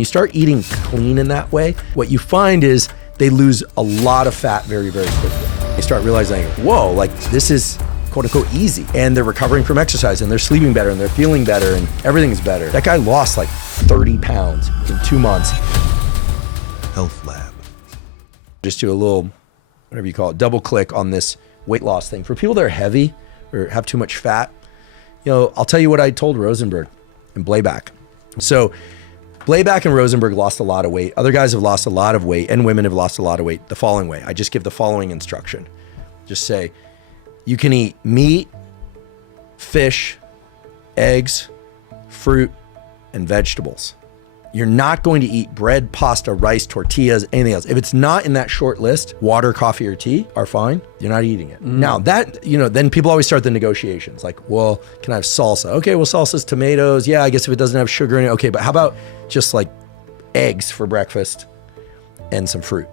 you start eating clean in that way, what you find is they lose a lot of fat very, very quickly. They start realizing, whoa, like this is quote unquote easy. And they're recovering from exercise and they're sleeping better and they're feeling better and everything's better. That guy lost like 30 pounds in 2 months. Health Lab. Just do a little, whatever you call it, double click on this weight loss thing. For people that are heavy or have too much fat, you know, I'll tell you what I told Rosenberg and Blayback. So Blayback and Rosenberg lost a lot of weight. Other guys have lost a lot of weight and women have lost a lot of weight the following way. I just give the following instruction. Just say, you can eat meat, fish, eggs, fruit, and vegetables. You're not going to eat bread, pasta, rice, tortillas, anything else. If it's not in that short list, water, coffee, or tea are fine. You're not eating it. Now that, you know, then people always start the negotiations like, well, can I have salsa? Okay, well, salsa's tomatoes. Yeah, I guess if it doesn't have sugar in it, okay, but how about just like eggs for breakfast and some fruit?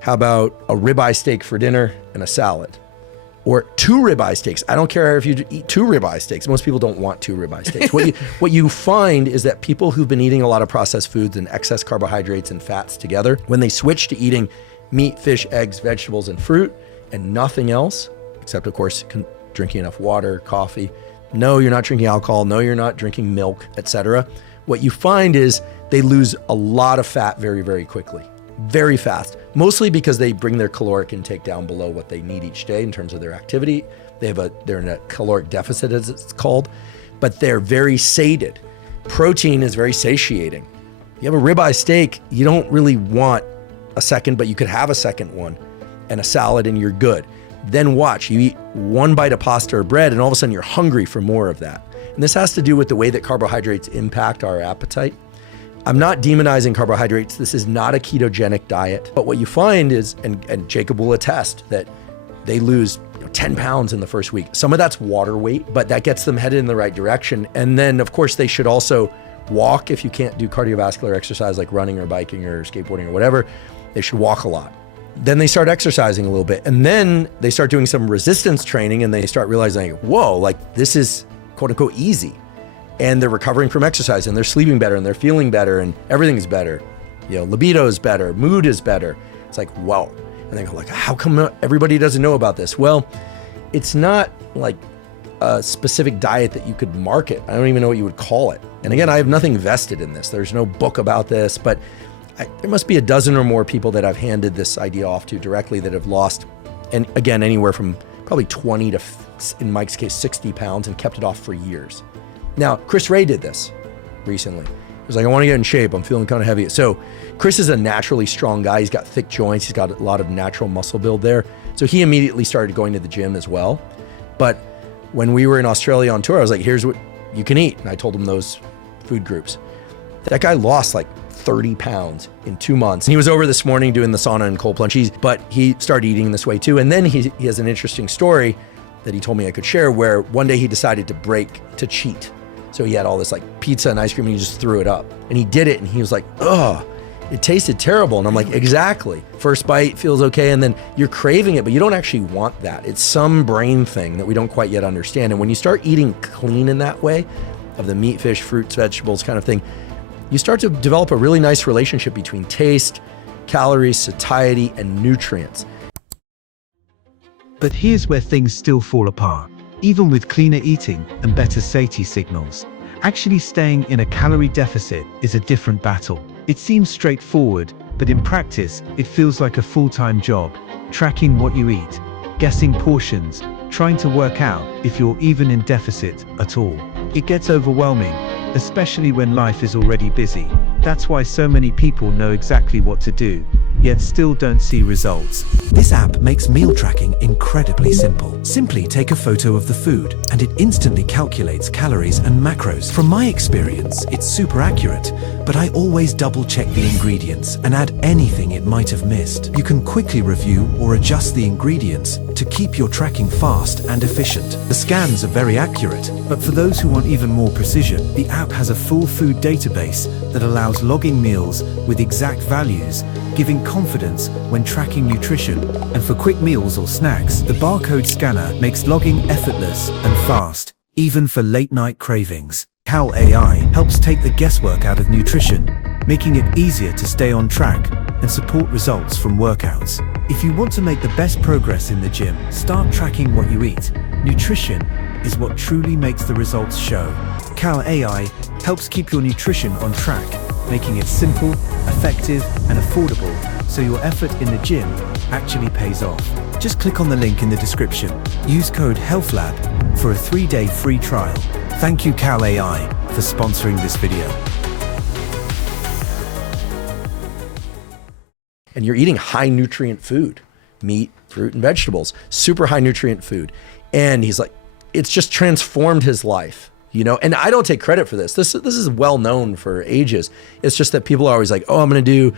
How about a ribeye steak for dinner and a salad? Or 2 ribeye steaks. I don't care if you eat 2 ribeye steaks. Most people don't want 2 ribeye steaks. What you find is that people who've been eating a lot of processed foods and excess carbohydrates and fats together, when they switch to eating meat, fish, eggs, vegetables, and fruit, and nothing else, except of course, drinking enough water, coffee. No, you're not drinking alcohol. No, you're not drinking milk, etc. What you find is they lose a lot of fat very, very quickly. Very fast, mostly because they bring their caloric intake down below what they need each day in terms of their activity. They're in a caloric deficit, as it's called, but they're very sated. Protein is very satiating. You have a ribeye steak, you don't really want a second, but you could have a second one and a salad and you're good. Then watch, you eat 1 bite of pasta or bread and all of a sudden you're hungry for more of that. And this has to do with the way that carbohydrates impact our appetite. I'm not demonizing carbohydrates. This is not a ketogenic diet. But what you find is, and Jacob will attest, that they lose 10 pounds in the first week. Some of that's water weight, but that gets them headed in the right direction. And then, of course, they should also walk if you can't do cardiovascular exercise like running or biking or skateboarding or whatever. They should walk a lot. Then they start exercising a little bit. And then they start doing some resistance training and they start realizing, whoa, like this is quote unquote easy. And they're recovering from exercise and they're sleeping better and they're feeling better and everything's better. You know, libido is better, mood is better. It's like, wow. And they go like, how come everybody doesn't know about this? Well, it's not like a specific diet that you could market. I don't even know what you would call it. And again, I have nothing vested in this. There's no book about this, but there must be a dozen or more people that I've handed this idea off to directly that have lost, and again, anywhere from probably 20 to, in Mike's case, 60 pounds and kept it off for years. Now, Chris Ray did this recently. He was like, I want to get in shape. I'm feeling kind of heavy. So Chris is a naturally strong guy. He's got thick joints. He's got a lot of natural muscle build there. So he immediately started going to the gym as well. But when we were in Australia on tour, I was like, here's what you can eat. And I told him those food groups. That guy lost like 30 pounds in 2 months. He was over this morning doing the sauna and cold plunge, but he started eating this way too. And then he has an interesting story that he told me I could share where one day he decided to cheat. So he had all this like pizza and ice cream and he just threw it up. And he did it and he was like, ugh, it tasted terrible. And I'm like, exactly. First bite feels okay and then you're craving it, but you don't actually want that. It's some brain thing that we don't quite yet understand. And when you start eating clean in that way, of the meat, fish, fruits, vegetables kind of thing, you start to develop a really nice relationship between taste, calories, satiety, and nutrients. But here's where things still fall apart. Even with cleaner eating and better satiety signals, actually staying in a calorie deficit is a different battle. It seems straightforward, but in practice, it feels like a full-time job. Tracking what you eat, guessing portions, trying to work out if you're even in deficit at all. It gets overwhelming, especially when life is already busy. That's why so many people know exactly what to do, yet still don't see results. This app makes meal tracking incredibly simple. Simply take a photo of the food and it instantly calculates calories and macros. From my experience, it's super accurate, but I always double check the ingredients and add anything it might have missed. You can quickly review or adjust the ingredients to keep your tracking fast and efficient. The scans are very accurate, but for those who want even more precision, the app has a full food database that allows logging meals with exact values, giving confidence when tracking nutrition. And for quick meals or snacks, the barcode scanner makes logging effortless and fast, even for late night cravings. Cal AI helps take the guesswork out of nutrition, making it easier to stay on track and support results from workouts. If you want to make the best progress in the gym, start tracking what you eat. Nutrition is what truly makes the results show. Cal AI helps keep your nutrition on track, making it simple, effective, and affordable, so your effort in the gym actually pays off. Just click on the link in the description. Use code HEALTHLAB for a 3-day free trial. Thank you, Cal AI, for sponsoring this video. And you're eating high nutrient food, meat, fruit, and vegetables, super high nutrient food. And he's like, it's just transformed his life, you know? And I don't take credit for this. This is well known for ages. It's just that people are always like, oh, I'm going to do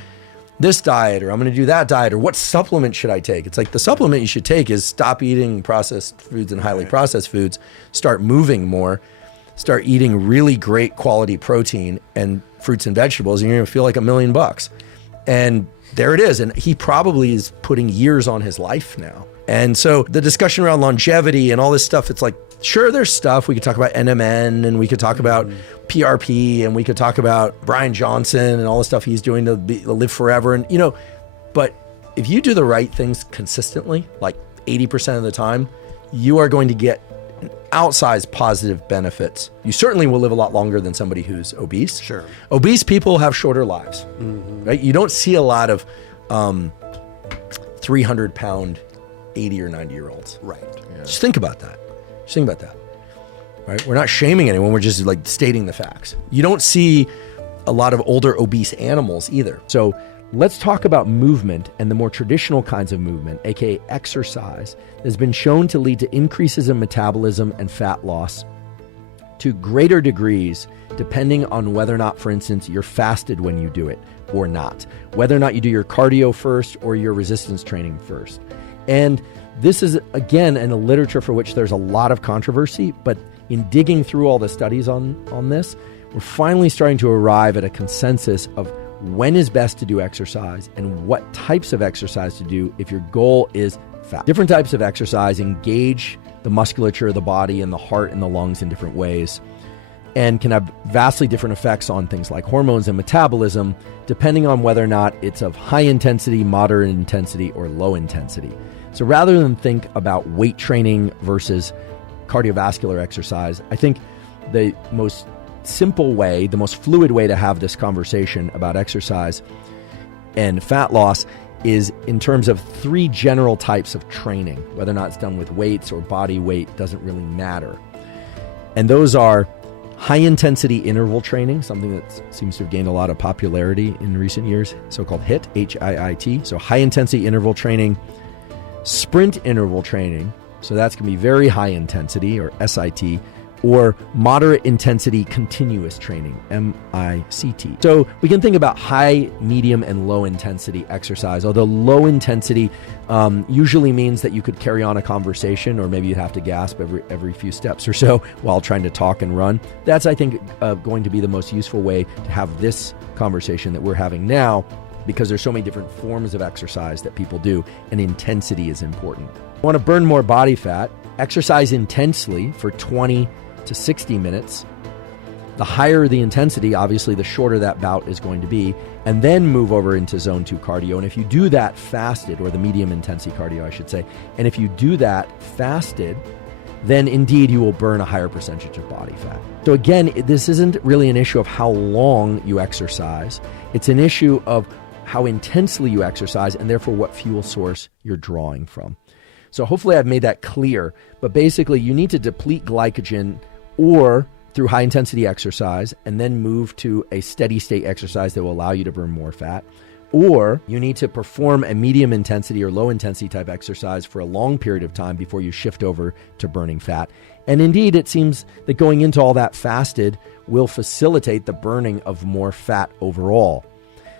this diet, or I'm going to do that diet, or what supplement should I take? It's like the supplement you should take is stop eating processed foods and highly processed foods, start moving more, start eating really great quality protein and fruits and vegetables, and you're going to feel like $1 million. And there it is. And he probably is putting years on his life now. And so the discussion around longevity and all this stuff, it's like, sure, there's stuff. We could talk about NMN, and we could talk about PRP, and we could talk about Brian Johnson and all the stuff he's doing to live forever. And, you know, but if you do the right things consistently, like 80% of the time, you are going to get outsized positive benefits. You certainly will live a lot longer than somebody who's obese. Sure. Obese people have shorter lives, right? You don't see a lot of 300-pound 80 or 90-year-olds. Right. Yeah. Just think about that. Just think about that, right? We're not shaming anyone. We're just like stating the facts. You don't see a lot of older obese animals either. So let's talk about movement and the more traditional kinds of movement, aka exercise, that has been shown to lead to increases in metabolism and fat loss to greater degrees, depending on whether or not, for instance, you're fasted when you do it or not, whether or not you do your cardio first or your resistance training first. And this is, again, in a literature for which there's a lot of controversy, but in digging through all the studies on this, we're finally starting to arrive at a consensus of when is best to do exercise and what types of exercise to do if your goal is fat. Different types of exercise engage the musculature of the body and the heart and the lungs in different ways, and can have vastly different effects on things like hormones and metabolism, depending on whether or not it's of high intensity, moderate intensity, or low intensity. So rather than think about weight training versus cardiovascular exercise, I think the most simple way, the most fluid way to have this conversation about exercise and fat loss is in terms of 3 general types of training. Whether or not it's done with weights or body weight doesn't really matter. And those are high-intensity interval training, something that seems to have gained a lot of popularity in recent years, so-called HIIT, H-I-I-T, so high-intensity interval training. Sprint interval training, so that's going to be very high intensity, or SIT, or moderate intensity continuous training, MICT. So we can think about high, medium, and low intensity exercise, although low intensity usually means that you could carry on a conversation, or maybe you'd have to gasp every few steps or so while trying to talk and run. That's, I think, going to be the most useful way to have this conversation that we're having now, because there's so many different forms of exercise that people do, and intensity is important. You want to burn more body fat, exercise intensely for 20 to 60 minutes. The higher the intensity, obviously, the shorter that bout is going to be, and then move over into zone 2 cardio. And if you do that fasted, or the medium intensity cardio, I should say, and if you do that fasted, then indeed you will burn a higher percentage of body fat. So again, this isn't really an issue of how long you exercise. It's an issue of how intensely you exercise, and therefore what fuel source you're drawing from. So hopefully I've made that clear, but basically you need to deplete glycogen or through high intensity exercise, and then move to a steady state exercise that will allow you to burn more fat. Or you need to perform a medium intensity or low intensity type exercise for a long period of time before you shift over to burning fat. And indeed, it seems that going into all that fasted will facilitate the burning of more fat overall.